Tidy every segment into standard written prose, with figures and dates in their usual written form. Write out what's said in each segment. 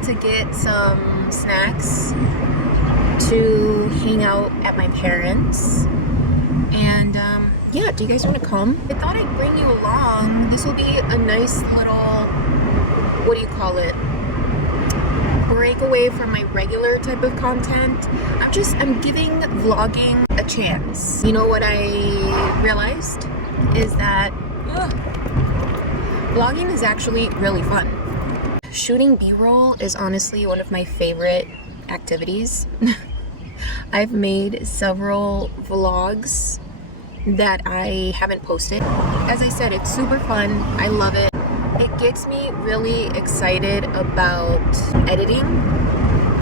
decided to get some snacks to hang out at my parents'. And yeah, do you guys want to come? I thought I'd bring you along. This will be a nice little, what do you call it? Break away from my regular type of content. I'm giving vlogging a chance. You know what I realized is that vlogging is actually really fun. Shooting B-roll is honestly one of my favorite activities. I've made several vlogs that I haven't posted. As I said, it's super fun. I love it. It gets me really excited about editing,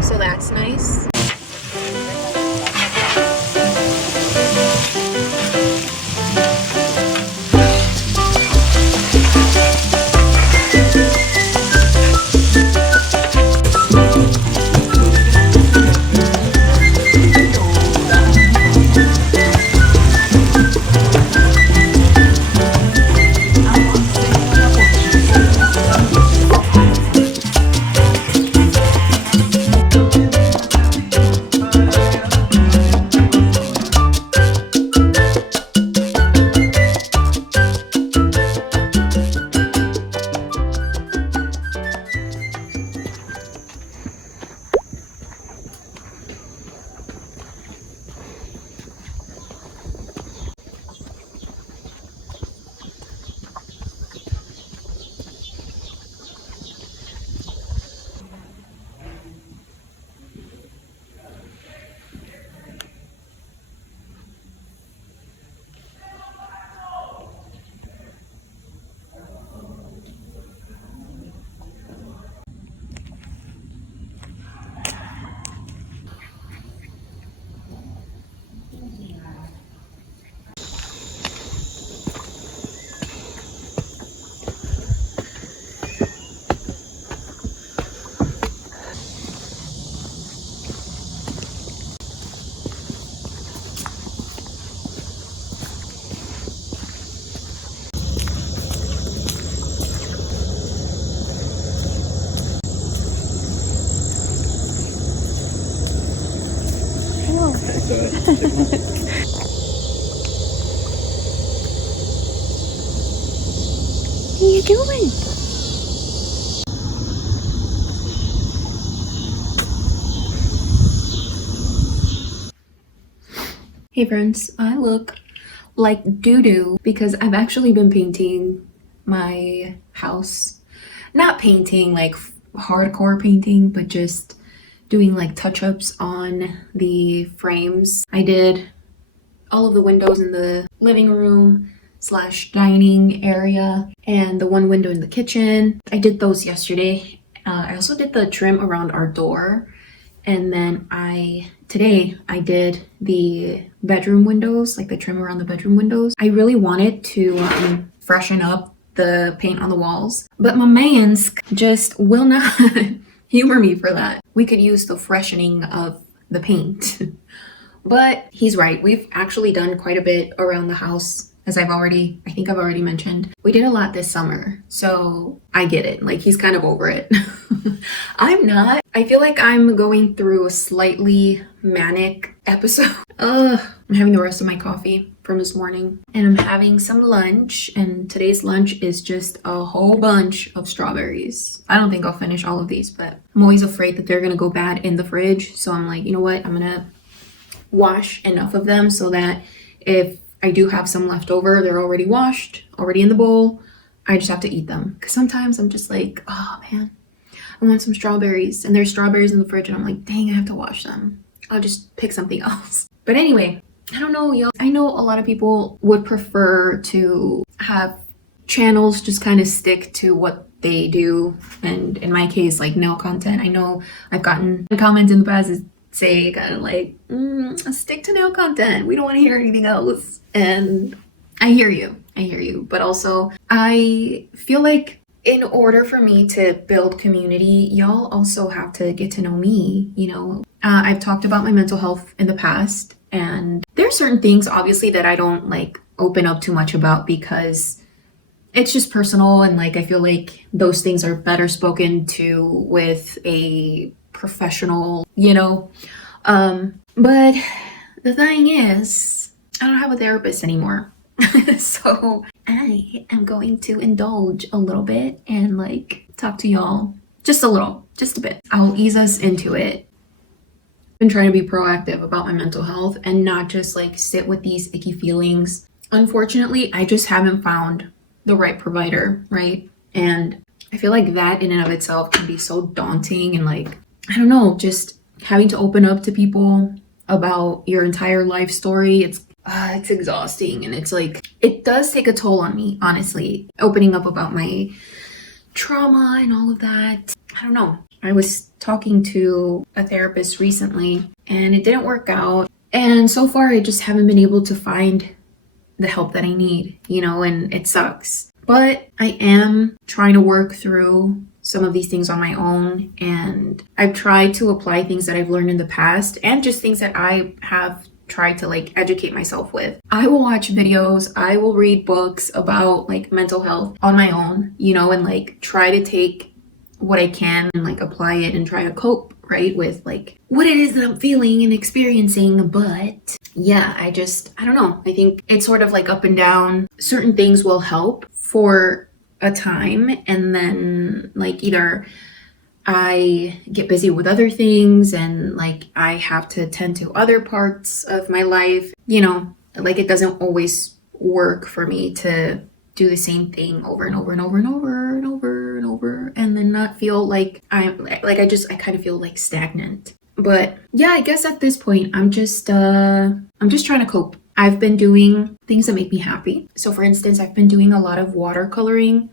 so that's nice. What are you doing? Hey friends, I look like doo-doo because I've actually been painting my house. Not painting like hardcore painting, but just doing like touch-ups on the frames. I did all of the windows in the living room / dining area and the one window in the kitchen. I did those yesterday. I also did the trim around our door, and then today I did the bedroom windows, like the trim around the bedroom windows. I really wanted to freshen up the paint on the walls, but my mans just will not humor me for that. We could use the freshening of the paint. But he's right. We've actually done quite a bit around the house, as I think I've already mentioned. We did a lot this summer, so I get it. Like, he's kind of over it. I'm not. I feel like I'm going through a slightly manic episode. I'm having the rest of my coffee from this morning, and I'm having some lunch, and today's lunch is just a whole bunch of strawberries. I don't think I'll finish all of these, but I'm always afraid that they're gonna go bad in the fridge, so I'm like, you know what, I'm gonna wash enough of them so that if I do have some left over, they're already washed, already in the bowl. I just have to eat them, because sometimes I'm just like, oh man, I want some strawberries, and there's strawberries in the fridge, and I'm like, dang, I have to wash them. I'll just pick something else. But anyway, I don't know, y'all. I know a lot of people would prefer to have channels just kind of stick to what they do, and in my case, like nail content. I know I've gotten comments in the past that say kind of like, stick to nail content. We don't want to hear anything else. And I hear you. But also, I feel like in order for me to build community, y'all also have to get to know me, you know. I've talked about my mental health in the past, and there are certain things obviously that I don't like open up too much about because it's just personal, and like I feel like those things are better spoken to with a professional, you know. But the thing is, I don't have a therapist anymore. So I am going to indulge a little bit and like talk to y'all just a little, just a bit. I'll ease us into it. I've been trying to be proactive about my mental health and not just like sit with these icky feelings. Unfortunately, I just haven't found the right provider, right? And I feel like that in and of itself can be so daunting, and like, I don't know, just having to open up to people about your entire life story. It's exhausting, and it's like, it does take a toll on me, honestly, opening up about my trauma and all of that. I don't know. I was talking to a therapist recently and it didn't work out. And so far, I just haven't been able to find the help that I need, you know, and it sucks. But I am trying to work through some of these things on my own. And I've tried to apply things that I've learned in the past and just things that I have tried to like educate myself with. I will watch videos, I will read books about like mental health on my own, you know, and like try to take what I can and like apply it and try to cope, right, with like what it is that I'm feeling and experiencing. But yeah, I don't know. I think it's sort of like up and down. Certain things will help for a time, and then like either I get busy with other things and like I have to tend to other parts of my life, you know, like it doesn't always work for me to do the same thing over and over and over and over and over and over and then not feel like I kind of feel like stagnant. But yeah, I guess at this point I'm just trying to cope. I've been doing things that make me happy. So for instance, I've been doing a lot of watercoloring.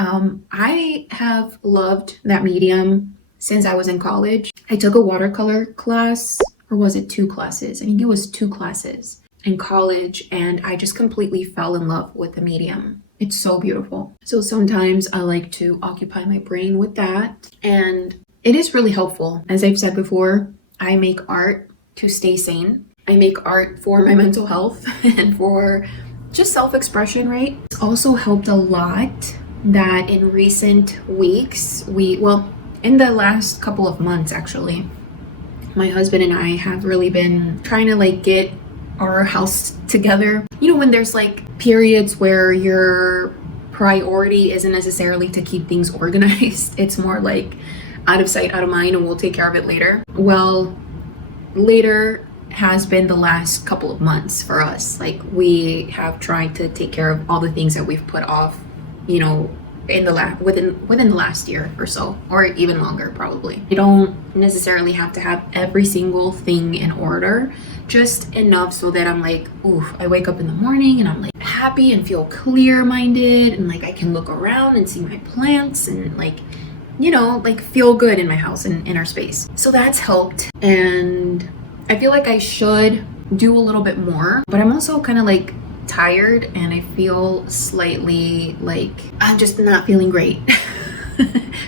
I have loved that medium since I was in college. I took a watercolor class, or was it 2 classes? I think it was 2 classes in college, and I just completely fell in love with the medium. It's so beautiful. So sometimes I like to occupy my brain with that, and it is really helpful. As I've said before, I make art to stay sane. I make art for my mental health and for just self-expression, right? It's also helped a lot that in recent weeks, in the last couple of months actually, my husband and I have really been trying to like get our house together. You know, when there's like periods where your priority isn't necessarily to keep things organized, it's more like out of sight, out of mind, and we'll take care of it later. Well, later has been the last couple of months for us. Like we have tried to take care of all the things that we've put off, you know, within the last year or so, or even longer probably. You don't necessarily have to have every single thing in order, just enough so that I'm like, oof, I wake up in the morning and I'm like happy and feel clear-minded, and like I can look around and see my plants and like, you know, like feel good in my house and in our space. So that's helped, and I feel like I should do a little bit more, but I'm also kind of like tired, and I feel slightly like I'm just not feeling great.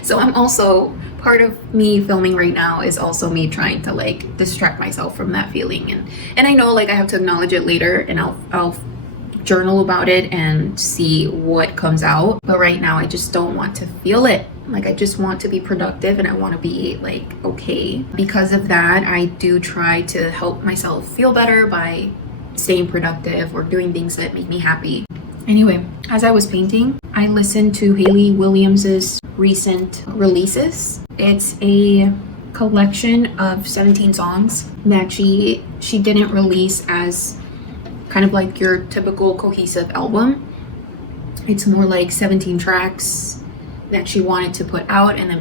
So I'm also, part of me filming right now is also me trying to like distract myself from that feeling, and I know like I have to acknowledge it later, and I'll journal about it and see what comes out. But right now I just don't want to feel it. Like I just want to be productive, and I want to be like okay. Because of that, I do try to help myself feel better by staying productive or doing things that make me happy. Anyway, as I was painting, I listened to Hayley Williams's recent releases. It's a collection of 17 songs that she didn't release as kind of like your typical cohesive album. It's more like 17 tracks that she wanted to put out, and then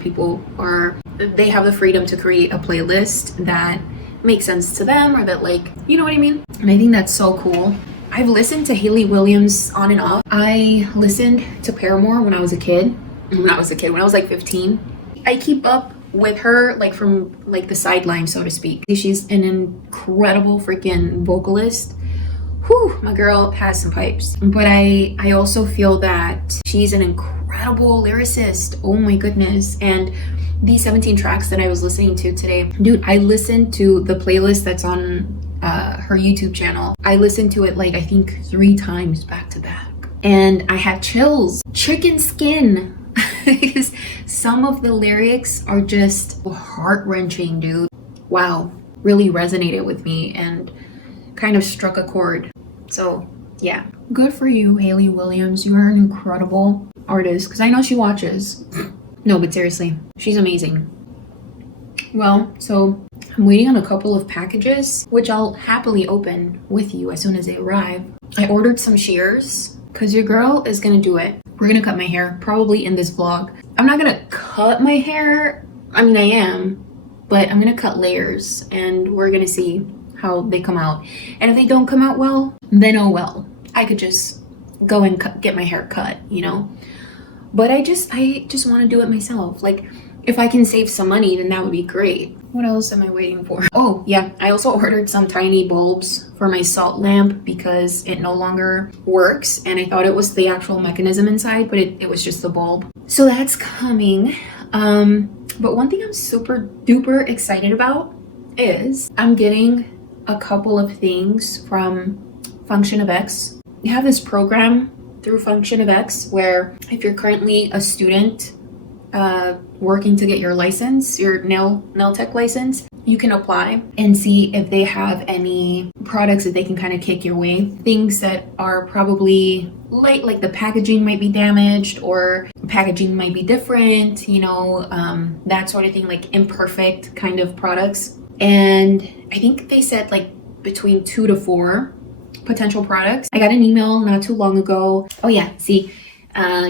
they have the freedom to create a playlist that makes sense to them, or that like, you know what I mean? And I think that's so cool. I've listened to Hayley Williams on and off. I listened to Paramore when I was like 15. I keep up with her like from like the sideline, so to speak. She's an incredible freaking vocalist. Whew, my girl has some pipes. But I also feel that she's an incredible lyricist. Oh my goodness. And these 17 tracks that I was listening to today, dude, I listened to the playlist that's on her YouTube channel. I listened to it like I think 3 times back to back. and I had chills. Chicken skin. Because some of the lyrics are just heart-wrenching, dude. Wow, really resonated with me and kind of struck a chord. So yeah, good for you, Hayley Williams. You are an incredible artist, because I know she watches. No, but seriously, she's amazing. Well, so I'm waiting on a couple of packages, which I'll happily open with you as soon as they arrive. I ordered some shears because your girl is gonna do it. We're gonna cut my hair, probably in this vlog. I'm not gonna cut my hair. I mean, I am, but I'm gonna cut layers and we're gonna see how they come out. And if they don't come out well, then oh well. I could just go and get my hair cut, you know? But I just want to do it myself. Like, if I can save some money, then that would be great. What else am I waiting for? Oh yeah, I also ordered some tiny bulbs for my salt lamp because it no longer works, and I thought it was the actual mechanism inside, but it was just the bulb. So that's coming. But one thing I'm super duper excited about is I'm getting a couple of things from Function of X. You have this program through Function of X where if you're currently a student working to get your license, your nail tech license, you can apply and see if they have any products that they can kind of kick your way. Things that are probably light, like the packaging might be damaged or packaging might be different, you know, that sort of thing, like imperfect kind of products. And I think they said like between 2 to 4 potential products. I got an email not too long ago. Oh yeah, see,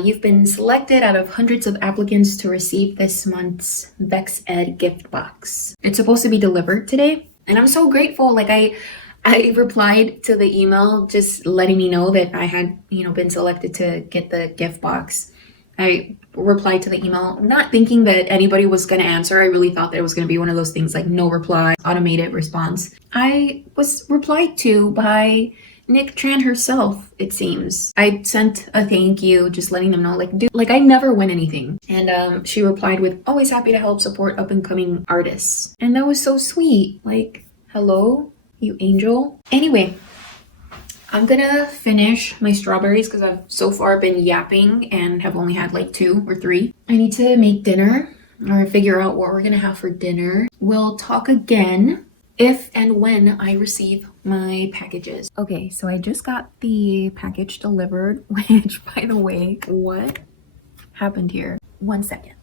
you've been selected out of hundreds of applicants to receive this month's Vex Ed gift box. It's supposed to be delivered today, and I'm so grateful. Like I replied to the email just letting me know that I had, you know, been selected to get the gift box. I replied to the email not thinking that anybody was going to answer. I really thought that it was going to be one of those things like no reply, automated response. I was replied to by Nick Tran herself, it seems. I sent a thank you, just letting them know, like, dude, like I never win anything. And she replied with, always happy to help support up and coming artists. And that was so sweet. Like, hello, you angel. Anyway, I'm gonna finish my strawberries because I've so far been yapping and have only had like 2 or 3. I need to make dinner or figure out what we're gonna have for dinner. We'll talk again if and when I receive my packages. Okay, so I just got the package delivered, which, by the way, what happened here? 1 second.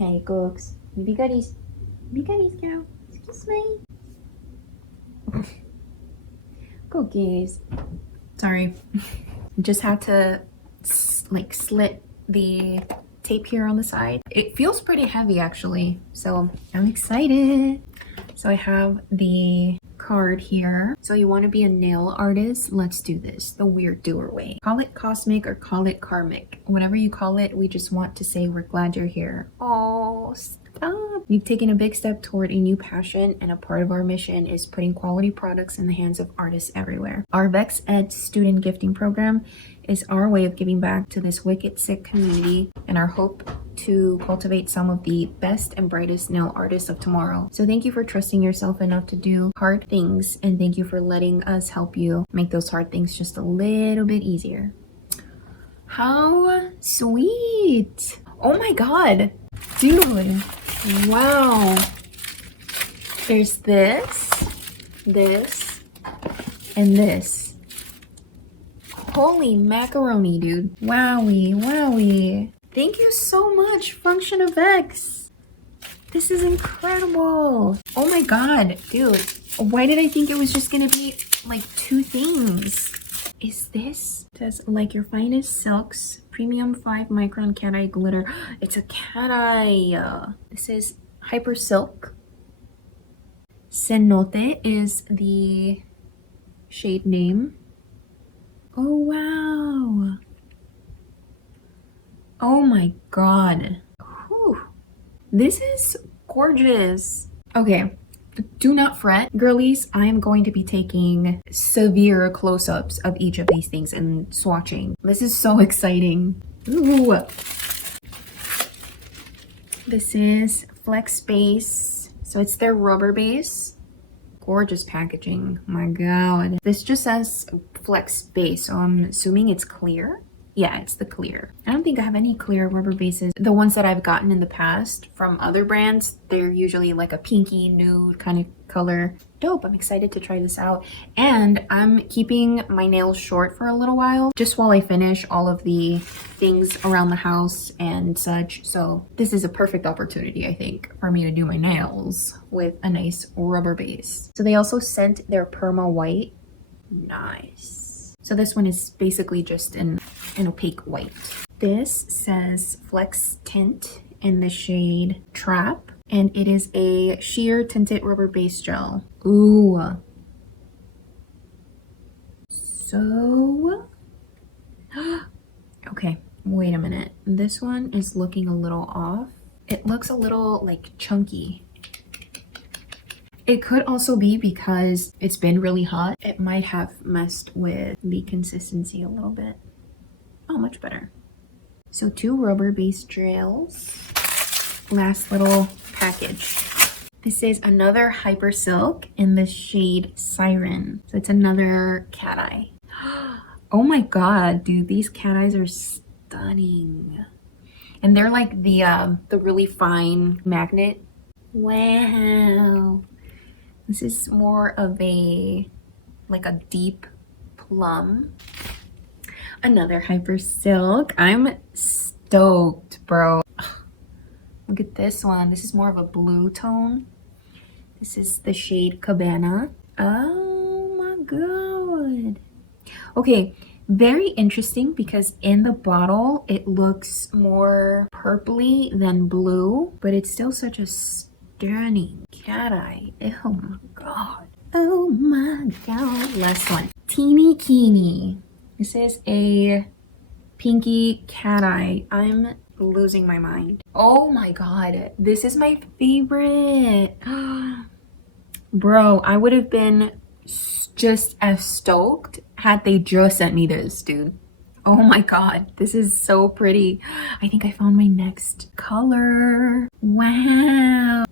Hey, cooks. Be goodies. Be goodies, girl. Excuse me. Cookies. Sorry. Just had to like slit the tape here on the side. It feels pretty heavy actually, so I'm excited. So I have the card here. So you want to be a nail artist? Let's do this the weird doer way. Call it cosmic or call it karmic. Whatever you call it, we just want to say we're glad you're here. Oh, stop. You've taken a big step toward a new passion, and a part of our mission is putting quality products in the hands of artists everywhere. Our Vex Ed student gifting program is our way of giving back to this wicked sick community and our hope to cultivate some of the best and brightest nail artists of tomorrow. So thank you for trusting yourself enough to do hard things, and thank you for letting us help you make those hard things just a little bit easier. How sweet. Oh my god, dude. Wow. There's this, and this. Holy macaroni, dude. Wowie, wowie. Thank you so much, Function of X. This is incredible. Oh my god, dude. Why did I think it was just gonna be like 2 things? Is this? It says like your finest silks, premium 5 micron cat eye glitter. It's a cat eye. This is Hyper Silk. Cenote is the shade name. Oh wow. Oh my god. Whew. This is gorgeous. Okay, do not fret, girlies. I am going to be taking severe close-ups of each of these things and swatching. This is so exciting. Ooh. This is Flex Base. So it's their rubber base. Gorgeous packaging. My god. This just says Flex base, so I'm assuming it's clear. Yeah, it's the clear. I don't think I have any clear rubber bases. The ones that I've gotten in the past from other brands, they're usually like a pinky nude kind of color. Dope, I'm excited to try this out. And I'm keeping my nails short for a little while, just while I finish all of the things around the house and such. So this is a perfect opportunity, I think, for me to do my nails with a nice rubber base. So they also sent their Perma White. Nice. So this one is basically just an opaque white. This says Flex Tint in the shade Trap, and it is a sheer tinted rubber base gel. Ooh. So, okay, wait a minute. This one is looking a little off. It looks a little like chunky. It could also be because it's been really hot. It might have messed with the consistency a little bit. Oh, much better. So 2 rubber-based gels. Last little package. This is another Hyper Silk in the shade Siren. So it's another cat eye. Oh my god, dude, these cat eyes are stunning. And they're like the really fine magnet. Wow. This is more of a, like a deep plum. Another Hyper Silk. I'm stoked, bro. Look at this one. This is more of a blue tone. This is the shade Cabana. Oh my god. Okay, very interesting because in the bottle, it looks more purpley than blue, but it's still such a stunning cat eye. Oh my god. Oh my god. Last one. Teeny Keeny. This is a pinky cat eye. I'm losing my mind. Oh my god. This is my favorite. Bro, I would have been just as stoked had they just sent me this, dude. Oh my god, this is so pretty. I think I found my next color. Wow.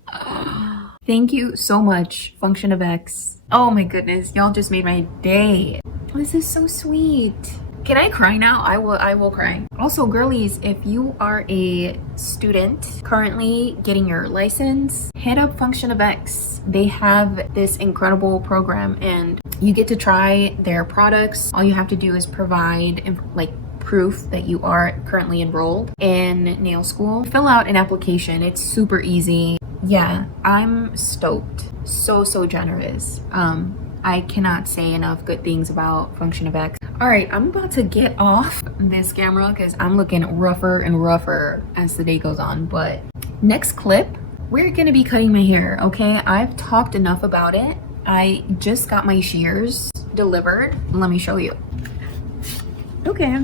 Thank you so much, Function of X. Oh my goodness, y'all just made my day. Oh, this is so sweet. Can I cry now? I will cry. Also, girlies, if you are a student currently getting your license, hit up Function of X. They have this incredible program and you get to try their products. All you have to do is provide like proof that you are currently enrolled in nail school. Fill out an application. It's super easy. Yeah, I'm stoked. So generous. I cannot say enough good things about Function of X. All right, I'm about to get off this camera because I'm looking rougher and rougher as the day goes on. But next clip, we're gonna be cutting my hair, okay? I've talked enough about it. I just got my shears delivered. Let me show you. Okay.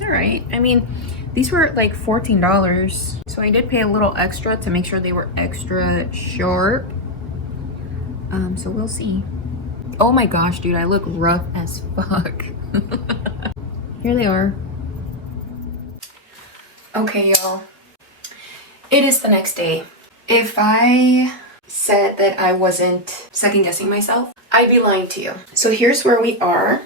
All right, I mean, these were like $14. So I did pay a little extra to make sure they were extra sharp. So we'll see. Oh my gosh, dude, I look rough as fuck. Here they are. Okay, y'all. It is the next day. If I said that I wasn't second guessing myself, I'd be lying to you. So here's where we are.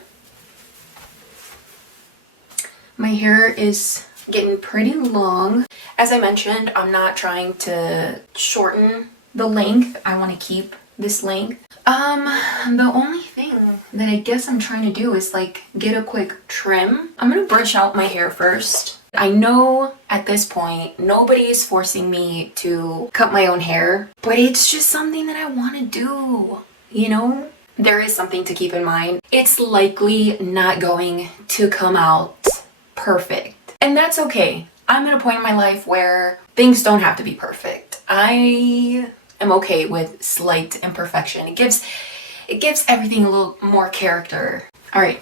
My hair is getting pretty long. As I mentioned, I'm not trying to shorten the length. I want to keep this length. The only thing that I guess I'm trying to do is like get a quick trim. I'm gonna brush out my hair first. I know at this point nobody is forcing me to cut my own hair, but it's just something that I want to do, you know? There is something to keep in mind. It's likely not going to come out perfect, and that's okay. I'm at a point in my life where things don't have to be perfect. I am okay with slight imperfection. It gives everything a little more character. All right,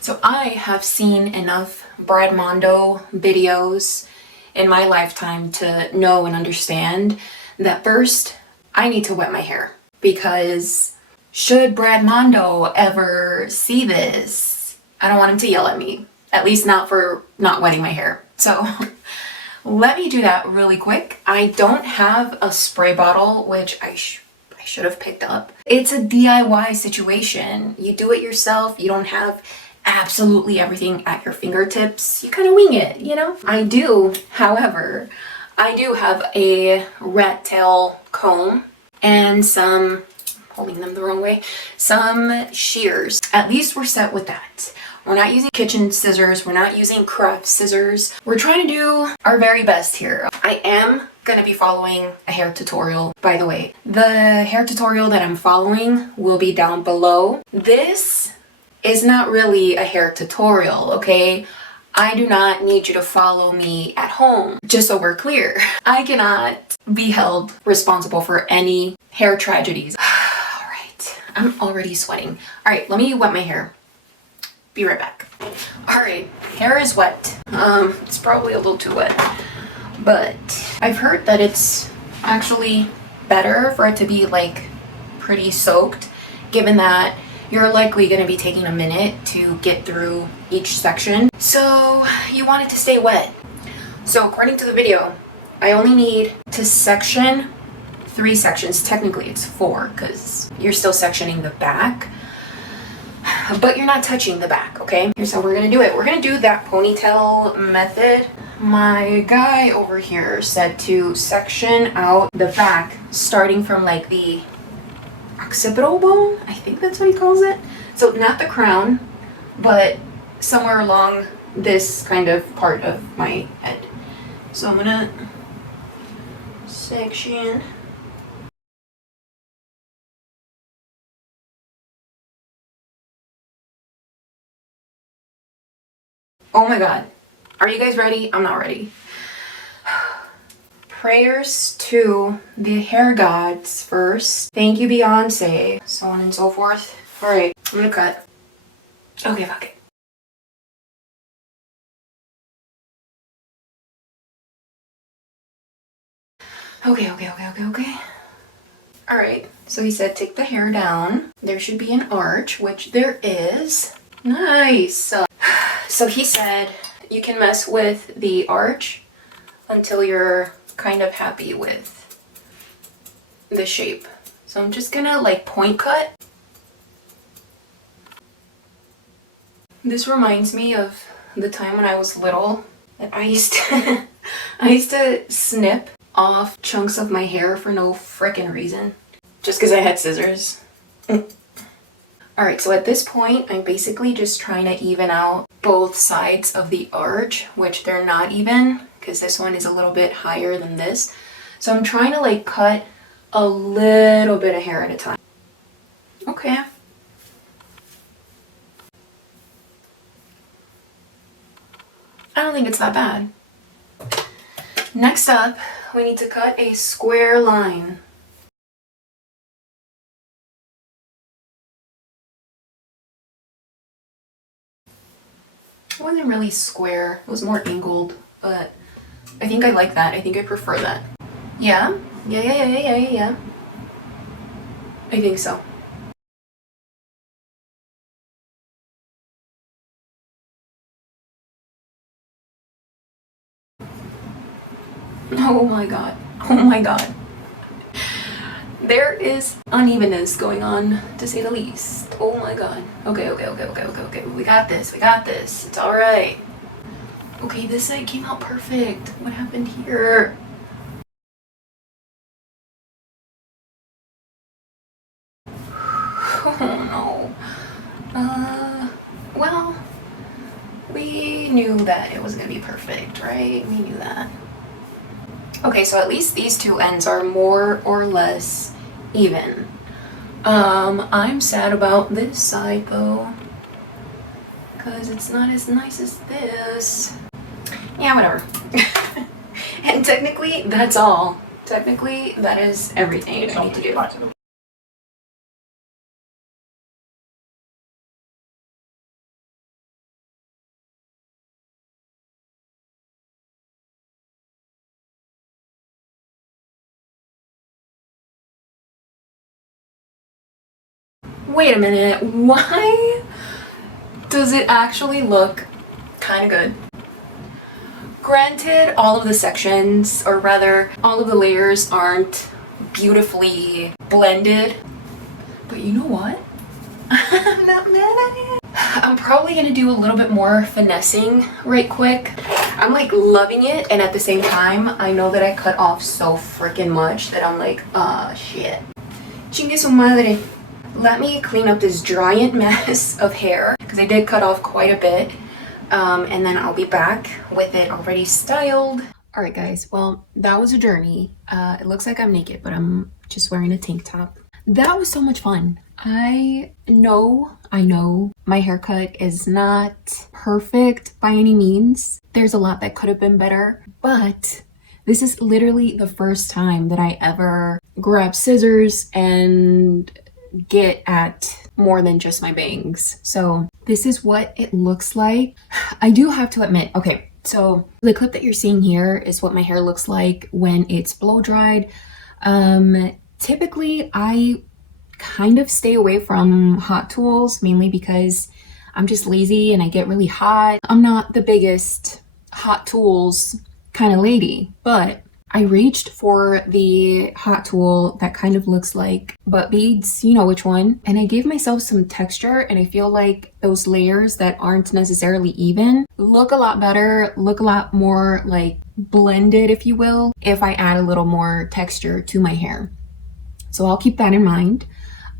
so I have seen enough Brad Mondo videos in my lifetime to know and understand that first I need to wet my hair, because should Brad Mondo ever see this, I don't want him to yell at me, at least not for not wetting my hair. So let me do that really quick. I don't have a spray bottle, which I I should have picked up. It's a DIY situation. You do it yourself. You don't have absolutely everything at your fingertips. You kind of wing it, you know? I do, however, I do have a rat tail comb and some, holding them the wrong way, some shears. At least we're set with that. We're not using kitchen scissors. We're not using craft scissors. We're trying to do our very best here. I am gonna be following a hair tutorial, by the way. The hair tutorial that I'm following will be down below. This is not really a hair tutorial, okay? I do not need you to follow me at home, just so we're clear. I cannot be held responsible for any hair tragedies. All right, I'm already sweating. All right, let me wet my hair. Be right back. All right, hair is wet. It's probably a little too wet, but I've heard that it's actually better for it to be like pretty soaked, given that you're likely going to be taking a minute to get through each section. So you want it to stay wet. So according to the video, I only need to section 3 sections. Technically it's 4 because you're still sectioning the back, but you're not touching the back, okay? Here's how we're gonna do it. We're gonna do that ponytail method. My guy over here said to section out the back starting from like the occipital bone, I think that's what he calls it. So not the crown, but somewhere along this kind of part of my head. So I'm gonna section. Oh my God. Are you guys ready? I'm not ready. Prayers to the hair gods first. Thank you, Beyonce. So on and so forth. All right, I'm gonna cut. Okay, fuck it. Okay. All right, so he said take the hair down. There should be an arch, which there is. Nice. So he said you can mess with the arch until you're kind of happy with the shape. So I'm just gonna like point cut. This reminds me of the time when I was little that I used to snip off chunks of my hair for no frickin' reason, just because I had scissors. Alright, so at this point I'm basically just trying to even out both sides of the arch, which they're not even because this one is a little bit higher than this. So I'm trying to like cut a little bit of hair at a time. Okay. I don't think it's that bad. Next up, we need to cut a square line. It wasn't really square, it was more angled, but I think I like that. I think I prefer that. Yeah. I think so. Oh my God. Oh my God. There is unevenness going on, to say the least. Oh my God. Okay. We got this. It's alright. Okay, this side came out perfect. What happened here? Oh no. Well, we knew that it was gonna be perfect, right? We knew that. Okay, so at least these two ends are more or less even. I'm sad about this side though, because it's not as nice as this. Yeah, whatever. And technically, that's all. Technically, that is everything I need to do. Wait a minute, why does it actually look kind of good? Granted, all of the sections, or rather, all of the layers aren't beautifully blended. But you know what? I'm not mad at it. I'm probably gonna do a little bit more finessing right quick. I'm like loving it, and at the same time, I know that I cut off so freaking much that I'm like, ah, shit. Chingue su madre. Let me clean up this giant mess of hair, because I did cut off quite a bit. And then I'll be back with it already styled. All right, guys, well, that was a journey. It looks like I'm naked, but I'm just wearing a tank top. That was so much fun. I know my haircut is not perfect by any means. There's a lot that could have been better, but this is literally the first time that I ever grab scissors and get at more than just my bangs. So this is what it looks like. I do have to admit, okay, so the clip that you're seeing here is what my hair looks like when it's blow dried. Typically I kind of stay away from hot tools, mainly because I'm just lazy and I get really hot. I'm not the biggest hot tools kind of lady, but I reached for the hot tool that kind of looks like butt beads, you know which one, and I gave myself some texture, and I feel like those layers that aren't necessarily even look a lot better, look a lot more like blended, if you will, if I add a little more texture to my hair. So I'll keep that in mind.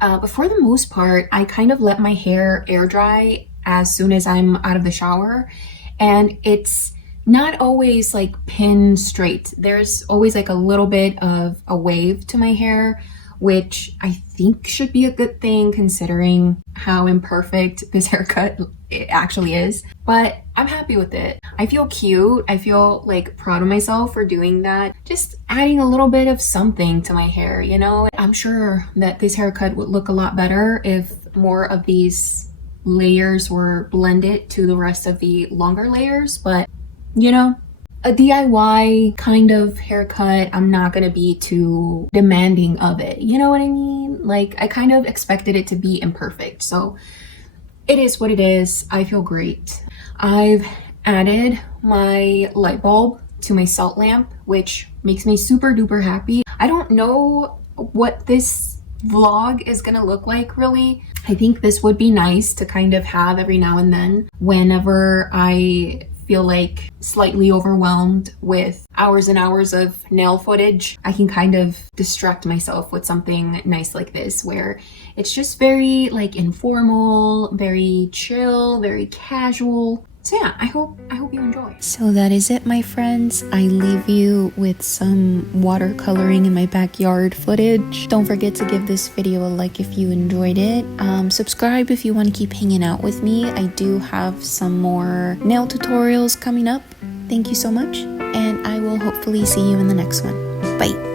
But for the most part, I kind of let my hair air dry as soon as I'm out of the shower, and it's not always like pin straight. There's always like a little bit of a wave to my hair, which I think should be a good thing considering how imperfect this haircut it actually is. But I'm happy with it. I feel cute. I feel like proud of myself for doing that. Just adding a little bit of something to my hair, you know? I'm sure that this haircut would look a lot better if more of these layers were blended to the rest of the longer layers, but you know, a DIY kind of haircut, I'm not gonna be too demanding of it. You know what I mean? Like, I kind of expected it to be imperfect. So it is what it is. I feel great. I've added my light bulb to my salt lamp, which makes me super duper happy. I don't know what this vlog is gonna look like really. I think this would be nice to kind of have every now and then whenever I feel like slightly overwhelmed with hours and hours of nail footage. I can kind of distract myself with something nice like this where it's just very like informal, very chill, very casual. So yeah, I hope you enjoy. So that is it, my friends. I leave you with some watercoloring in my backyard footage. Don't forget to give this video a like if you enjoyed it. Subscribe if you want to keep hanging out with me. I do have some more nail tutorials coming up. Thank you so much, and I will hopefully see you in the next one. Bye.